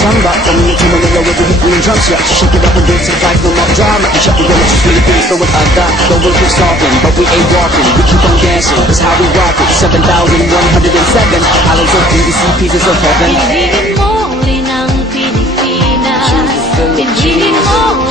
samba, coming into Manila with the beat and drum set. Shake it up and dance it like no more drama. And shut the door, just Philippines, throw it out that. Though we'll keep stalking, but we ain't walking. We keep on dancing, that's how we rock it. 7,107 islands of PVC, pieces of heaven. Pinili mo rin ang Pilipinas. Pinili mo